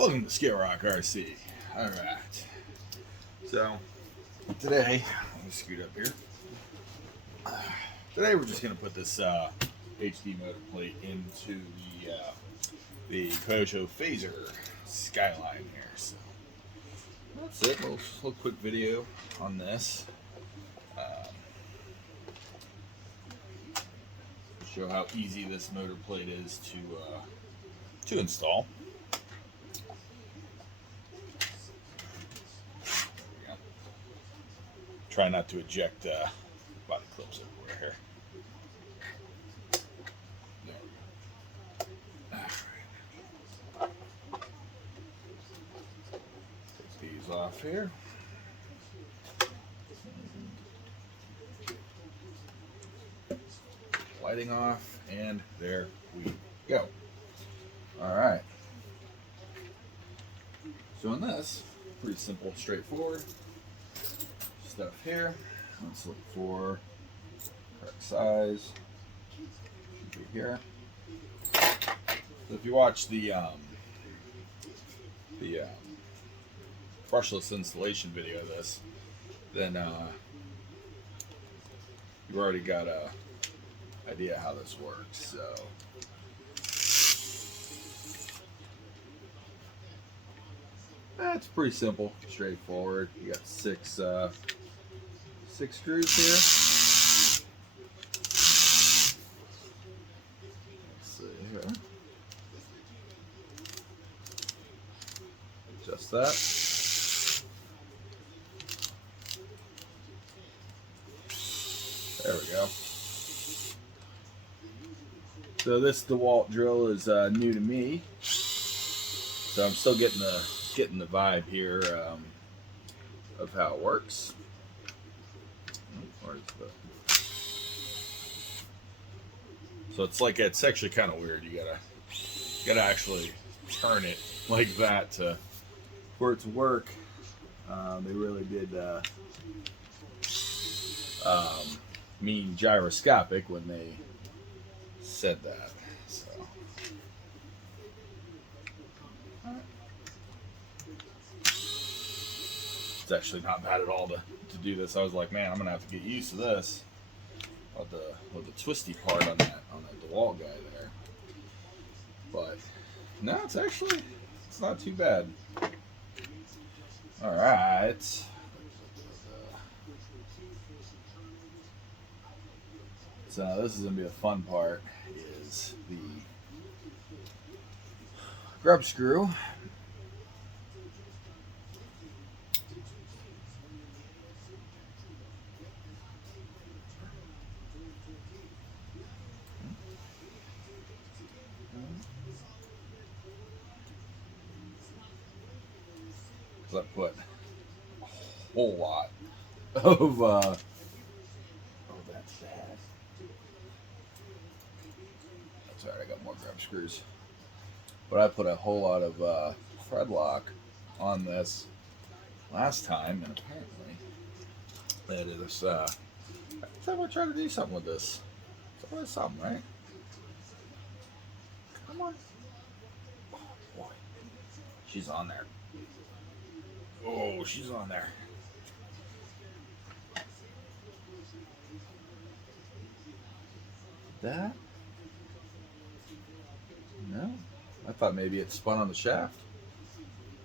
Welcome to Scale Rock RC. Alright. So, today, let me scoot up here. Today we're just going to put this HD motor plate into the Kyosho Fazer Skyline here. So, that's it. A little quick video on this. Show how easy this motor plate is to install. Try not to eject body clips everywhere here. There we go. All right. Take these off here. Lighting off, and there we go. All right. So in this, pretty simple, straightforward stuff here. Let's look for correct size. Should be here. So if you watch the brushless installation video of this, then you've already got a idea how this works. So that's pretty simple, straightforward. You got six screws here. Let's see here. Just that. There we go. So this DeWalt drill is new to me, so I'm still getting the vibe here of how it works. So it's actually kind of weird. You gotta actually turn it like that for it to work. They really did mean gyroscopic when they said that. So it's actually not bad at all to do this. I was like, man, I'm gonna have to get used to this with the twisty part on that DeWalt guy there. But no, it's not too bad. All right. So this is gonna be the fun part. Is the grub screw. Because I put a whole lot of oh, that's bad. That's alright, I got more grub screws. But I put a whole lot of thread lock on this last time, and apparently that is every time I try to do something with this, it's always something, right? Come on. Oh boy. She's on there. Oh, she's on there. That? No. I thought maybe it spun on the shaft.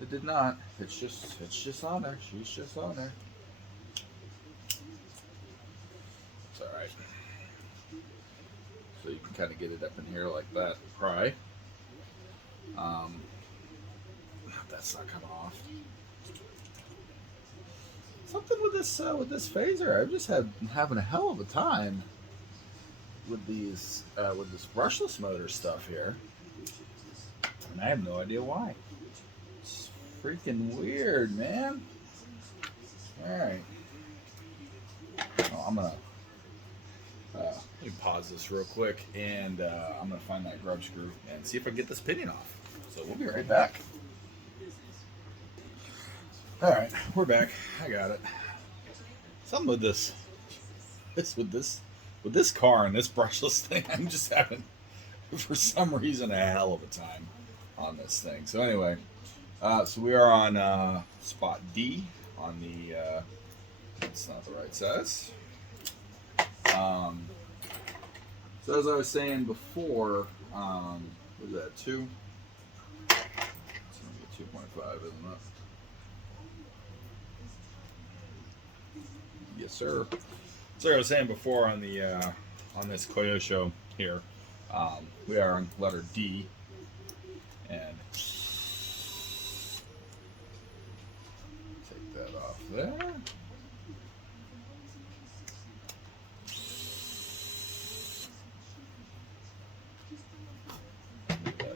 It did not. It's just on there. She's just on there. It's alright. So you can kind of get it up in here like that. Pry. That's not coming off. Something with this Fazer. I've just having a hell of a time with these with this brushless motor stuff here, and I have no idea why. It's freaking weird, man. All right, well, I'm gonna let me pause this real quick, and I'm gonna find that grub screw and see if I can get this pinion off. So we'll be right back. All right, we're back. I got it. Something with this car and this brushless thing, I'm just having, for some reason, a hell of a time on this thing. So anyway, So we are on spot D on the, that's not the right size. So as I was saying before, what was that, 2? It's going to be 2.5, isn't it? Yes, sir. So I was saying before on the on this Kyosho here, we are on letter D, and take that off there.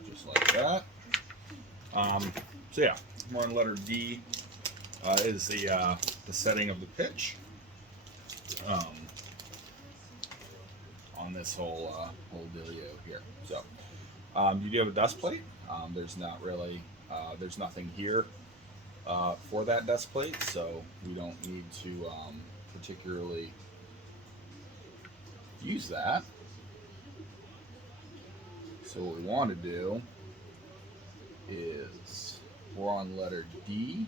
Just like that. So yeah, we're on letter D. Is the setting of the pitch on this whole dealio here. So you do have a dust plate. There's not really there's nothing here for that dust plate, so we don't need to particularly use that. So what we want to do is we're on letter D.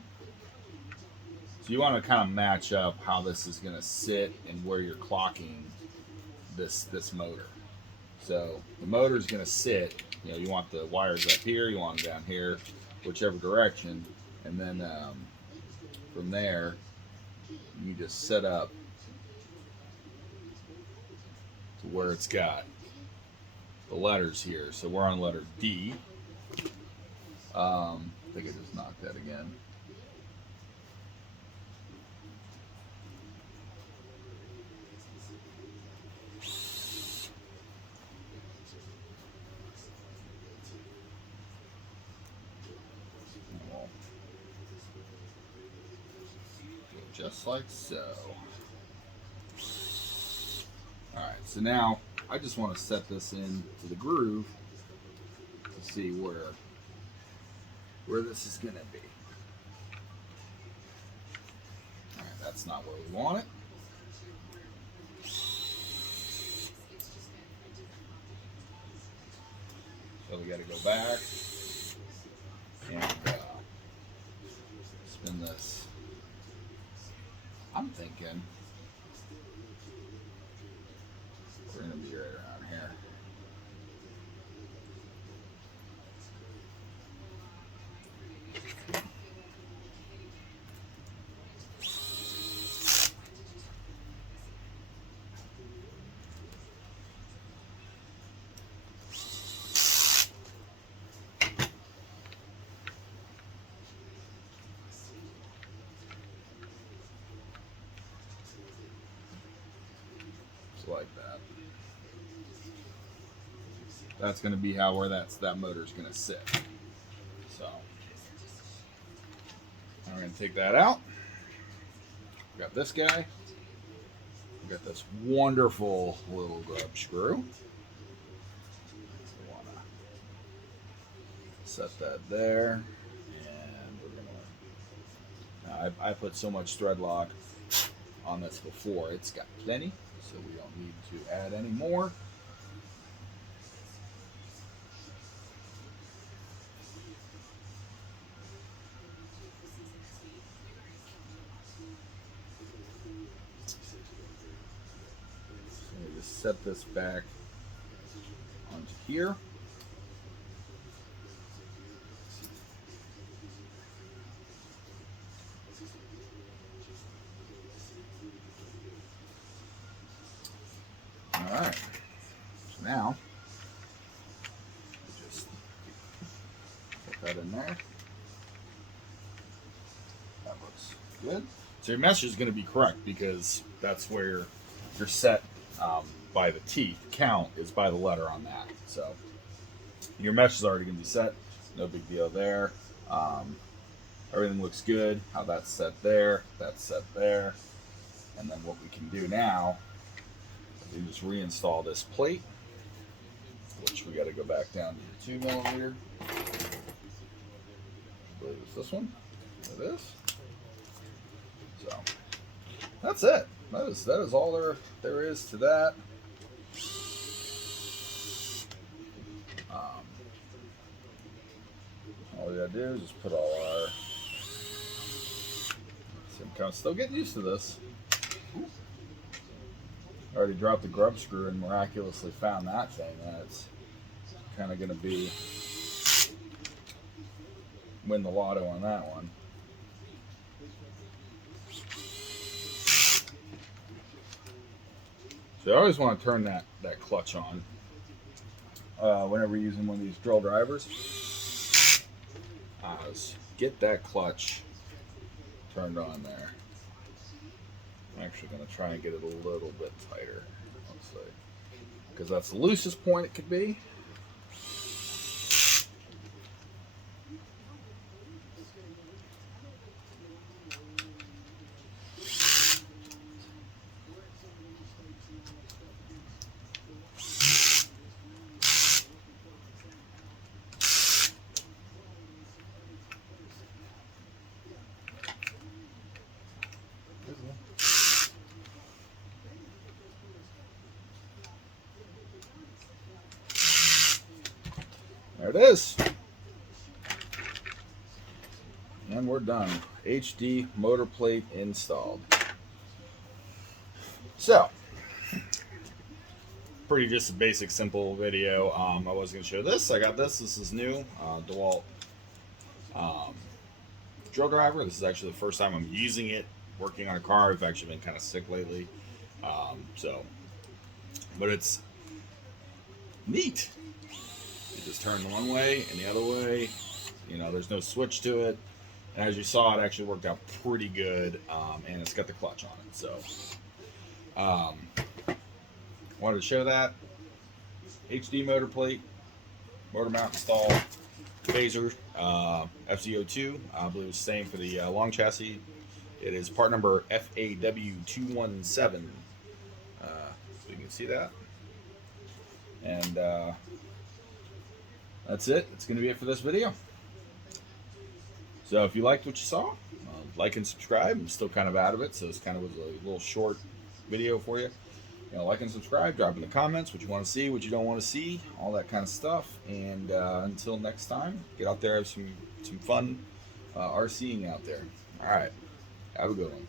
So you want to kind of match up how this is going to sit and where you're clocking this motor. So the motor is going to sit, you know, you want the wires up here, you want them down here, whichever direction, and then from there you just set up to where it's got the letters here. So we're on letter D. I think I just knocked that again. Just like so. Alright, so now I just want to set this in to the groove to see where this is going to be. Alright, that's not where we want it. So we got to go back and spin this. I'm thinking we're going to be right around here. Like that. That's going to be how that motor's going to sit. So I'm going to take that out. We got this guy. We got this wonderful little grub screw. So want to set that there, and we're going to. I put so much thread lock on this before; it's got plenty. So we don't need to add any more. So we just set this back onto here. Alright, so now just put that in there. That looks good. So your mesh is going to be correct because that's where you're set by the teeth. Count is by the letter on that. So your mesh is already going to be set. No big deal there. Everything looks good. How that's set there. That's set there. And then what we can do now, we just reinstall this plate, which we got to go back down to the 2mm. I believe it's this one. It is. So that's it. That is all there is to that. All we got to to do is just put all our... I'm still getting used to this. I already dropped the grub screw and miraculously found that thing. That's kind of going to be win the lotto on that one. So I always want to turn that clutch on whenever you're using one of these drill drivers. Get that clutch turned on there. I'm actually going to try and get it a little bit tighter, let's see, because that's the loosest point it could be. There it is. And we're done. HD motor plate installed. So, pretty just a basic, simple video. I was going to show this. I got this. This is new. DeWalt drill driver. This is actually the first time I'm using it working on a car. I've actually been kind of sick lately. But it's neat. You just turn one way and the other way. You know, there's no switch to it. And as you saw, it actually worked out pretty good. And it's got the clutch on it. So, wanted to show that. HD motor plate, motor mount installed, Fazer FAW2. I believe it's the same for the long chassis. It is part number FAW217. So you can see that. And that's it. It's going to be it for this video. So if you liked what you saw, like and subscribe. I'm still kind of out of it, so this kind of was a little short video for you. You know, like and subscribe. Drop in the comments what you want to see, what you don't want to see, all that kind of stuff. And until next time, get out there, have some fun RCing out there. All right. Have a good one.